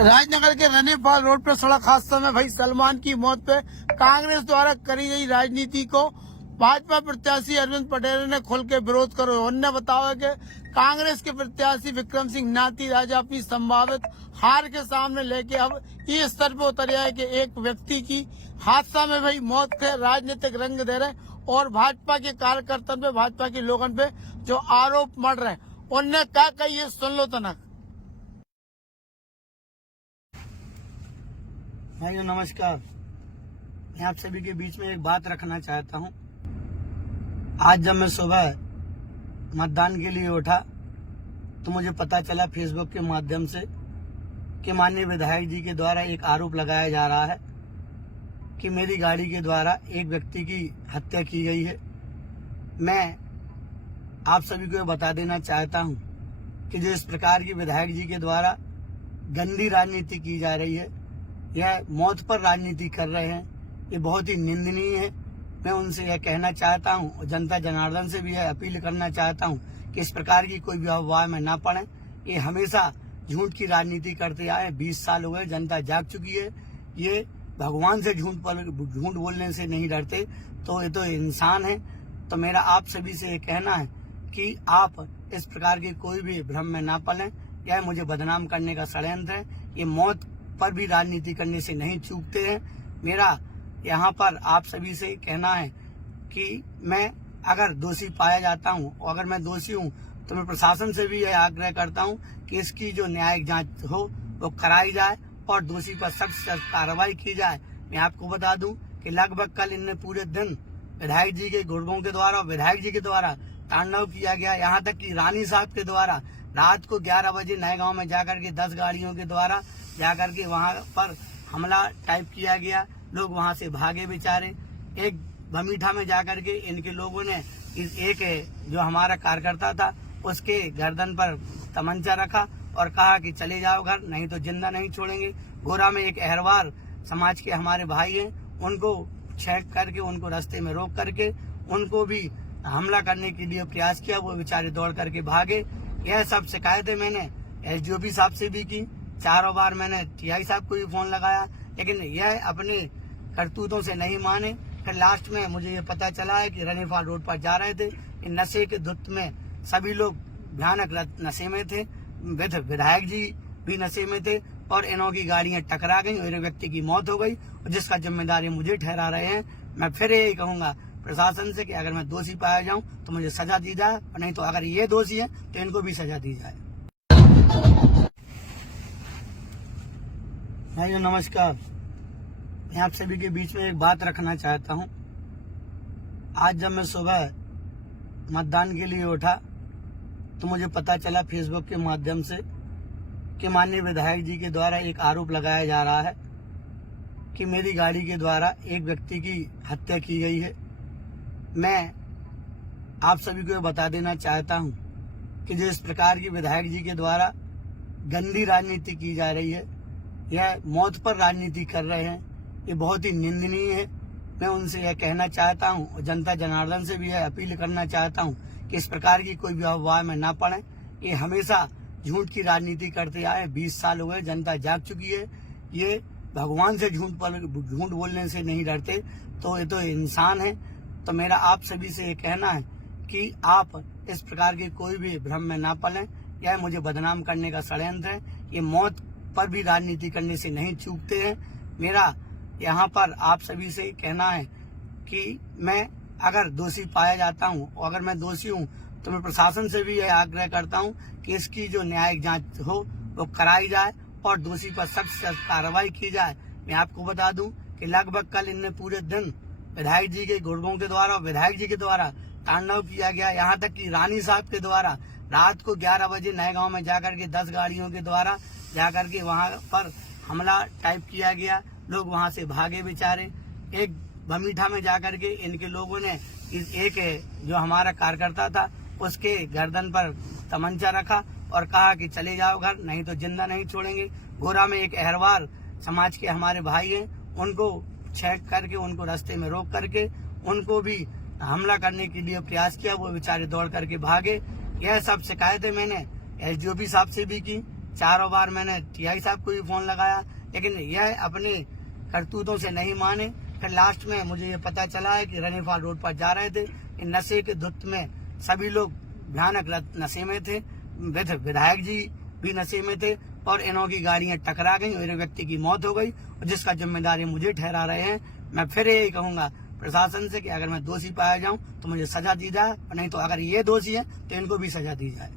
राजनगर के रनेपाल रोड पर सड़क हादसा में भाई सलमान की मौत पे कांग्रेस द्वारा करी गई राजनीति को भाजपा प्रत्याशी अरविंद पटेल ने खोल के विरोध करो। उन्होंने बताया कि कांग्रेस के प्रत्याशी विक्रम सिंह नाती राजा अपनी संभावित हार के सामने लेके अब इस स्तर पे उतर आए कि एक व्यक्ति की हादसा में भाई मौत के राजनीतिक रंग दे रहे और भाजपा के कार्यकर्ता पे, भाजपा के लोगों पे जो आरोप मढ़ रहे हैं, उनने क्या कही है सुन लो तनक। भाइयों नमस्कार, मैं आप सभी के बीच में एक बात रखना चाहता हूं। आज जब मैं सुबह मतदान के लिए उठा तो मुझे पता चला फेसबुक के माध्यम से कि माननीय विधायक जी के द्वारा एक आरोप लगाया जा रहा है कि मेरी गाड़ी के द्वारा एक व्यक्ति की हत्या की गई है। मैं आप सभी को बता देना चाहता हूं कि जो इस प्रकार की विधायक जी के द्वारा गंदी राजनीति की जा रही है, यह मौत पर राजनीति कर रहे हैं, ये बहुत ही निंदनीय है। मैं उनसे यह कहना चाहता हूं और जनता जनार्दन से भी यह अपील करना चाहता हूं कि इस प्रकार की कोई भी अफवाह में ना पड़े। ये हमेशा झूठ की राजनीति करते आए, 20 साल हो गए, जनता जाग चुकी है। ये भगवान से झूठ बोलने से नहीं डरते, तो ये तो इंसान है। तो मेरा आप सभी से ये कहना है कि आप इस प्रकार के कोई भी भ्रम में ना पड़े। यह मुझे बदनाम करने का षड्यंत्र है। ये मौत पर भी राजनीति करने से नहीं चूकते हैं। मेरा यहाँ पर आप सभी से कहना है कि मैं अगर दोषी पाया जाता हूँ और अगर मैं दोषी हूँ तो मैं प्रशासन से भी यह आग्रह करता हूँ कि इसकी जो न्यायिक जांच हो वो कराई जाए और दोषी पर सख्त कार्रवाई की जाए। मैं आपको बता दूं कि लगभग कल इनने पूरे दिन विधायक जी के गुर्गों के द्वारा, विधायक जी के द्वारा तांडव किया गया। यहाँ तक कि रानी साहब के द्वारा रात को 11 बजे नए गांव में जाकर के 10 गाड़ियों के द्वारा जाकर के वहां पर हमला टाइप किया गया। लोग वहां से भागे बेचारे। एक बमीठा में जाकर के इनके लोगों ने एक जो हमारा कार्यकर्ता था उसके गर्दन पर तमंचा रखा और कहा कि चले जाओ घर, नहीं तो जिंदा नहीं छोड़ेंगे। गोरा में एक अहरवार समाज के हमारे भाई हैं, उनको छेक करके, उनको रास्ते में रोक करके उनको भी हमला करने के लिए प्रयास किया। वो बेचारे दौड़ करके भागे। यह सब शिकायतें मैंने एसडीओपी साहब से भी की, 4 बार मैंने टीआई साहब को भी फोन लगाया, लेकिन यह अपने करतूतों से नहीं माने। फिर लास्ट में मुझे ये पता चला है कि रनेपाल रोड पर जा रहे थे, इन नशे के धुत में सभी लोग भयानक नशे में थे, विधायक जी भी नशे में थे और इनों की गाड़ियां टकरा गई और एक व्यक्ति की मौत हो गई, और जिसका जिम्मेदारी मुझे ठहरा रहे हैं। मैं फिर यही कहूंगा प्रशासन से कि अगर मैं दोषी पाया जाऊं तो मुझे सजा दी जाए, और नहीं तो अगर ये दोषी है तो इनको भी सजा दी जाए। भाइयों नमस्कार, मैं आप सभी के बीच में एक बात रखना चाहता हूं। आज जब मैं सुबह मतदान के लिए उठा तो मुझे पता चला फेसबुक के माध्यम से कि माननीय विधायक जी के द्वारा एक आरोप लगाया जा रहा है कि मेरी गाड़ी के द्वारा एक व्यक्ति की हत्या की गई है। मैं आप सभी को बता देना चाहता हूं कि जो इस प्रकार की विधायक जी के द्वारा गंदी राजनीति की जा रही है, यह मौत पर राजनीति कर रहे हैं, ये बहुत ही निंदनीय है। मैं उनसे यह कहना चाहता हूं और जनता जनार्दन से भी यह अपील करना चाहता हूं कि इस प्रकार की कोई भी अफवाह में ना पड़े। ये हमेशा झूठ की राजनीति करते आए, 20 साल हो गए, जनता जाग चुकी है। ये भगवान से झूठ बोलने से नहीं डरते, तो ये तो इंसान है। तो मेरा आप सभी से ये कहना है कि आप इस प्रकार के कोई भी भ्रम में ना पड़े। यह मुझे बदनाम करने का षड्यंत्र है। ये मौत पर भी राजनीति करने से नहीं चूकते हैं। मेरा यहाँ पर आप सभी से कहना है कि मैं अगर दोषी पाया जाता हूँ और अगर मैं दोषी हूँ तो मैं प्रशासन से भी यह आग्रह करता हूँ कि इसकी जो न्यायिक जांच हो वो कराई जाए और दोषी पर सख्त कार्रवाई की जाए। मैं आपको बता दूं कि लगभग कल इनने पूरे दिन विधायक जी के गुर्गों के द्वारा, विधायक जी के द्वारा तांडव किया गया। यहाँ तक कि रानी साहब के द्वारा रात को 11 बजे नए गांव में जाकर के 10 गाड़ियों के द्वारा जाकर के वहां पर हमला टाइप किया गया। लोग वहां से भागे बेचारे। एक बमीठा में जाकर के इनके लोगों ने एक जो हमारा कार्यकर्ता था उसके गर्दन पर तमंचा रखा और कहा कि चले जाओ घर, नहीं तो जिंदा नहीं छोड़ेंगे। गोरा में एक अहरवार समाज के हमारे भाई हैं, उनको छेक करके, उनको रास्ते में रोक करके उनको भी हमला करने के लिए प्रयास किया। वो बेचारे दौड़ करके भागे। यह सब शिकायतें मैंने एसडीओपी साहब से भी की, चारों बार मैंने टीआई साहब को भी फोन लगाया, लेकिन यह अपनी करतूतों से नहीं माने। फिर लास्ट में मुझे ये पता चला है कि रनीफाल रोड पर जा रहे थे, इन नशे के धुत में सभी लोग भयानक नशे में थे, विधायक जी भी नशे में थे और इन्हों की गाड़ियां टकरा गई और एक व्यक्ति की मौत हो गई, और जिसका जिम्मेदारी मुझे ठहरा रहे हैं। मैं फिर यही कहूंगा प्रशासन से कि अगर मैं दोषी पाया जाऊं तो मुझे सजा दी जाए, और नहीं तो अगर ये दोषी है तो इनको भी सजा दी जाए।